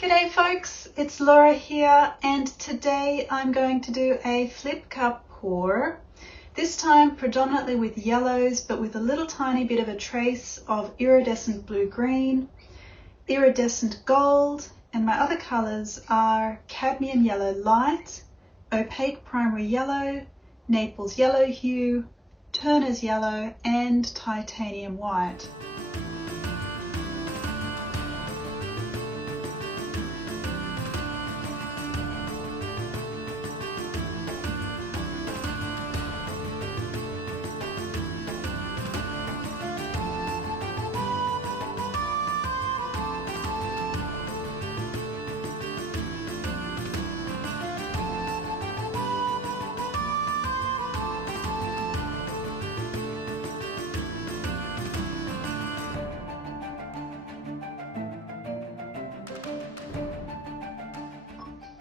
G'day folks, it's Laura here, and today I'm going to do a flip cup pour, this time predominantly with yellows but with a little tiny bit of a trace of iridescent blue-green, iridescent gold, and my other colours are cadmium yellow light, opaque primary yellow, Naples yellow hue, Turner's yellow and titanium white.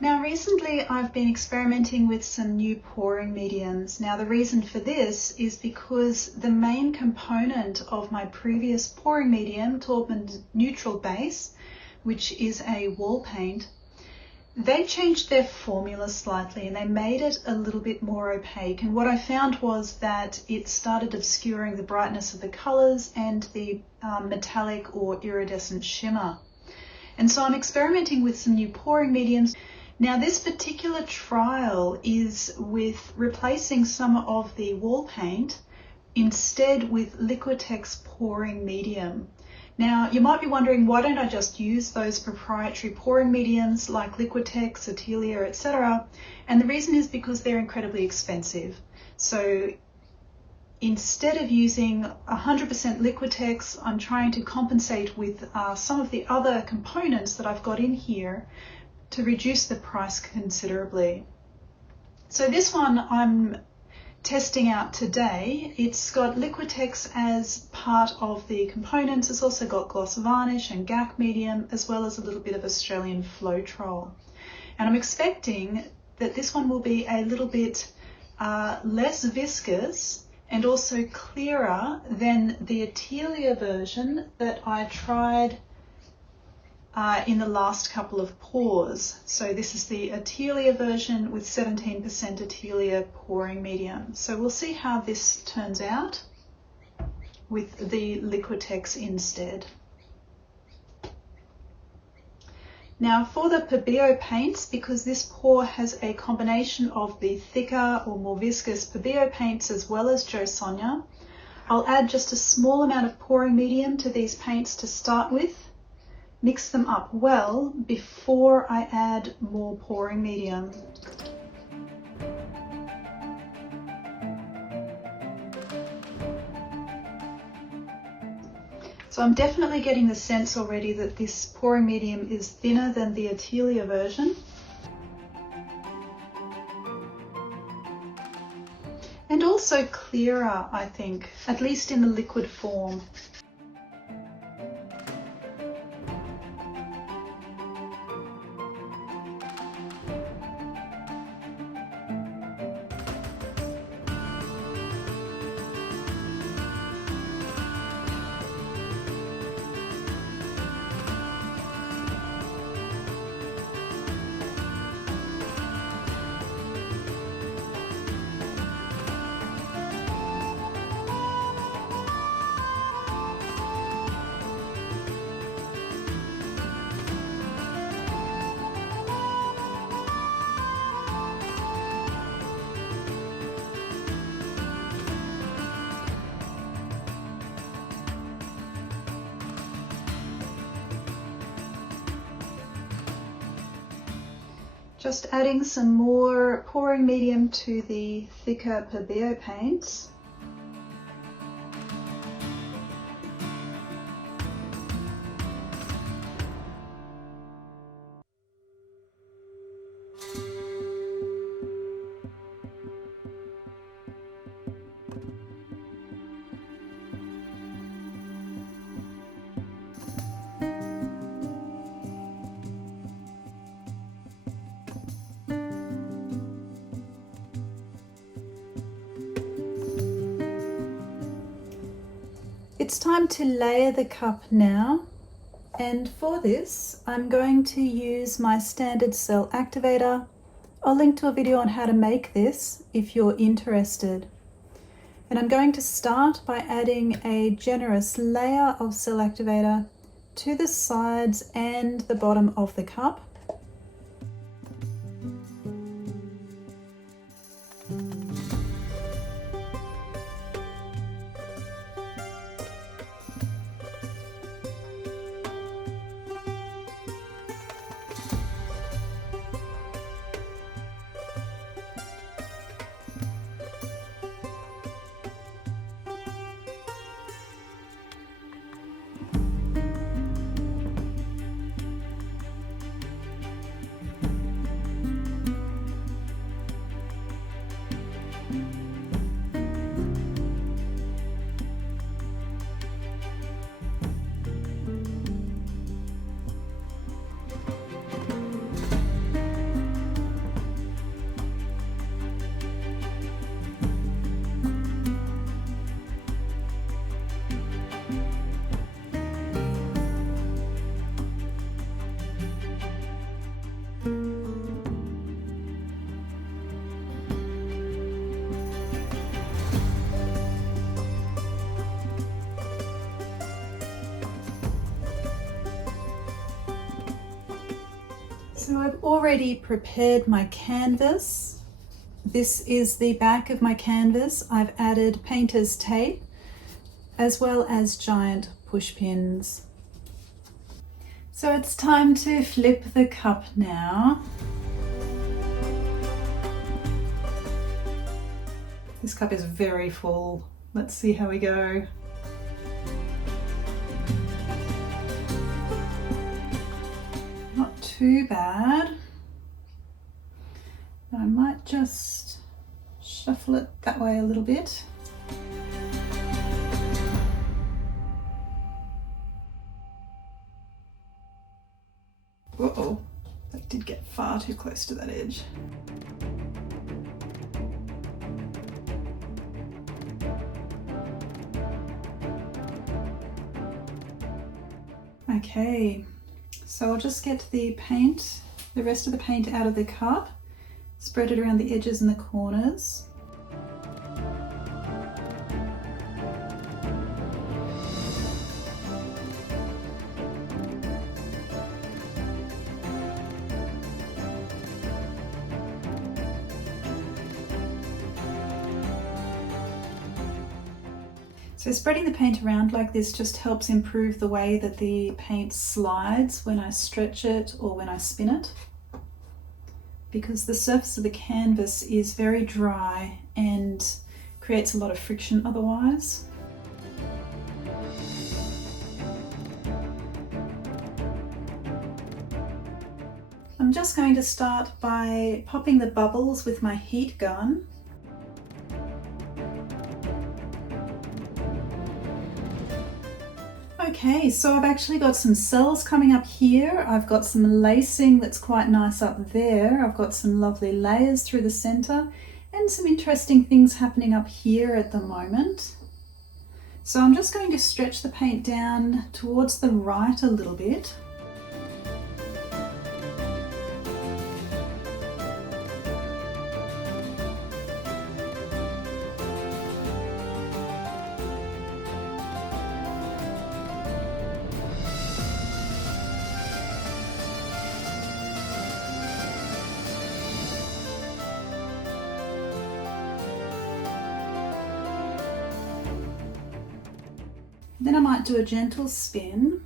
Now recently I've been experimenting with some new pouring mediums. Now the reason for this is because the main component of my previous pouring medium, Taubman's neutral base, which is a wall paint, they changed their formula slightly and they made it a little bit more opaque, and what I found was that it started obscuring the brightness of the colours and the metallic or iridescent shimmer. And so I'm experimenting with some new pouring mediums. Now this particular trial is with replacing some of the wall paint instead with Liquitex pouring medium. Now you might be wondering, why don't I just use those proprietary pouring mediums like Liquitex, Atelier, etc. And the reason is because they're incredibly expensive. So instead of using 100% Liquitex, I'm trying to compensate with some of the other components that I've got in here to reduce the price considerably. So this one I'm testing out today. It's got Liquitex as part of the components. It's also got gloss varnish and GAC medium, as well as a little bit of Australian Floetrol. And I'm expecting that this one will be a little bit less viscous and also clearer than the Atelier version that I tried in the last couple of pours. So this is the Atelier version with 17% Atelier pouring medium. So we'll see how this turns out with the Liquitex instead. Now for the Pebeo paints, because this pour has a combination of the thicker or more viscous Pebeo paints as well as Jo Sonja, I'll add just a small amount of pouring medium to these paints to start with. Mix them up well before I add more pouring medium. So I'm definitely getting the sense already that this pouring medium is thinner than the Atelier version. And also clearer, I think, at least in the liquid form. Just adding some more pouring medium to the thicker Pebeo paints. It's time to layer the cup now. And for this, I'm going to use my standard cell activator. I'll link to a video on how to make this if you're interested. And I'm going to start by adding a generous layer of cell activator to the sides and the bottom of the cup. So I've already prepared my canvas. This is the back of my canvas. I've added painter's tape as well as giant push pins. So it's time to flip the cup now. This cup is very full. Let's see how we go. Not too bad. I might just shuffle it that way a little bit. Uh-oh, that did get far too close to that edge. Okay, so I'll just get the paint, the rest of the paint out of the cup, spread it around the edges and the corners. So spreading the paint around like this just helps improve the way that the paint slides when I stretch it or when I spin it, because the surface of the canvas is very dry and creates a lot of friction otherwise. I'm just going to start by popping the bubbles with my heat gun. Okay, so I've actually got some cells coming up here. I've got some lacing that's quite nice up there. I've got some lovely layers through the center and some interesting things happening up here at the moment. So I'm just going to stretch the paint down towards the right a little bit. Then I might do a gentle spin.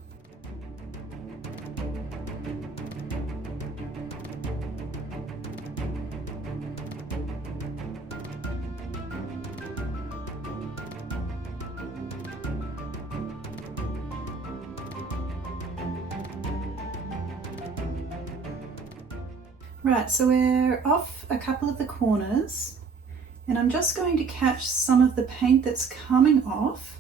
Right, so we're off a couple of the corners, and I'm just going to catch some of the paint that's coming off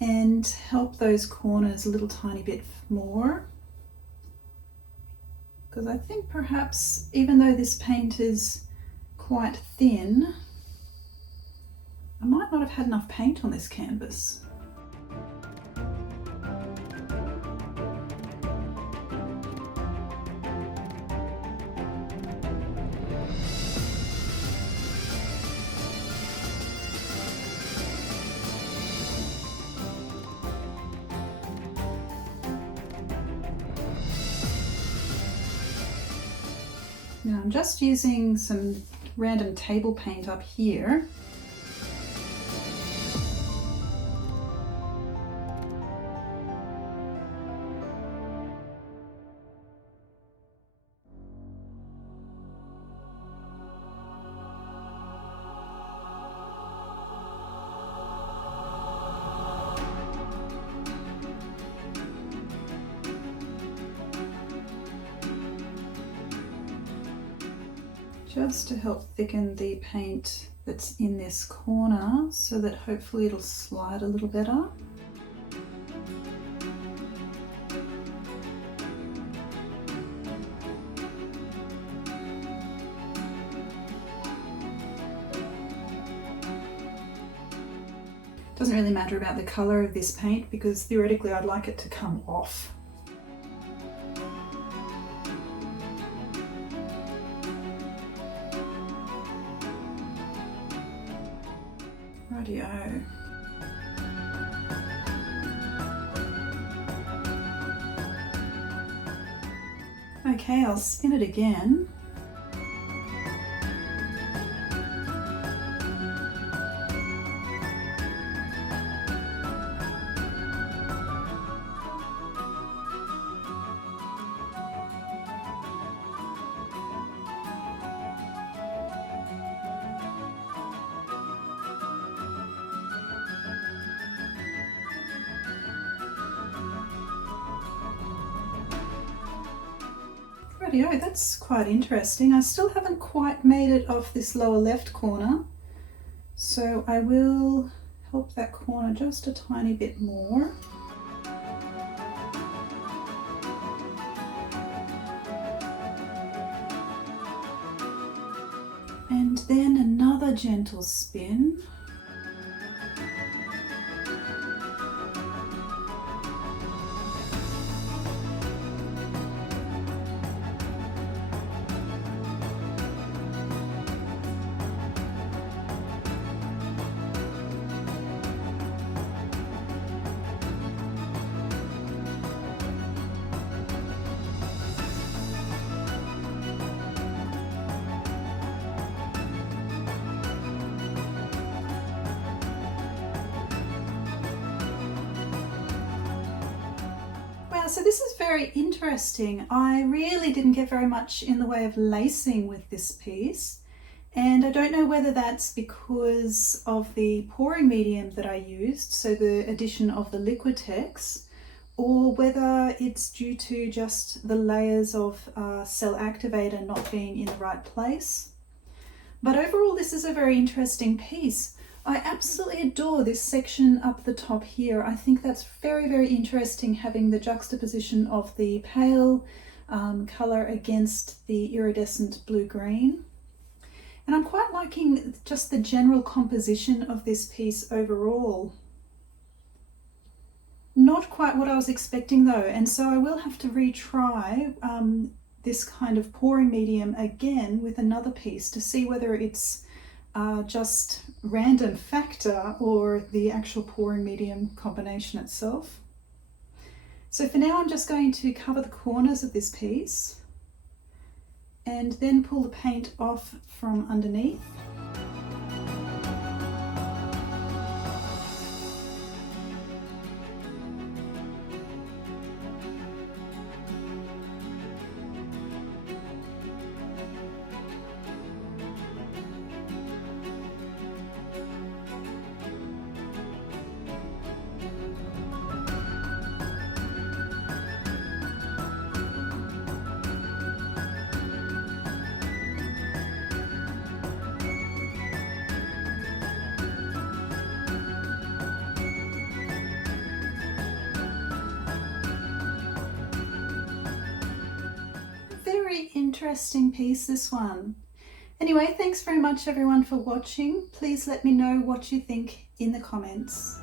and help those corners a little tiny bit more, because I think perhaps even though this paint is quite thin, I might not have had enough paint on this canvas. Now I'm just using some random table paint up here. Just to help thicken the paint that's in this corner so that hopefully it'll slide a little better. Doesn't really matter about the color of this paint because theoretically I'd like it to come off. Radio. Okay, I'll spin it again. Radio, that's quite interesting. I still haven't quite made it off this lower left corner, so I will help that corner just a tiny bit more. And then another gentle spin. So this is very interesting. I really didn't get very much in the way of lacing with this piece, and I don't know whether that's because of the pouring medium that I used, so the addition of the Liquitex, or whether it's due to just the layers of cell activator not being in the right place. But overall this is a very interesting piece. I absolutely adore this section up the top here. I think that's very, very interesting, having the juxtaposition of the pale colour against the iridescent blue-green. And I'm quite liking just the general composition of this piece overall. Not quite what I was expecting though, and so I will have to retry this kind of pouring medium again with another piece to see whether it's just random factor or the actual pouring medium combination itself. So for now I'm just going to cover the corners of this piece and then pull the paint off from underneath. Very interesting piece, this one. Anyway, thanks very much everyone for watching. Please let me know what you think in the comments.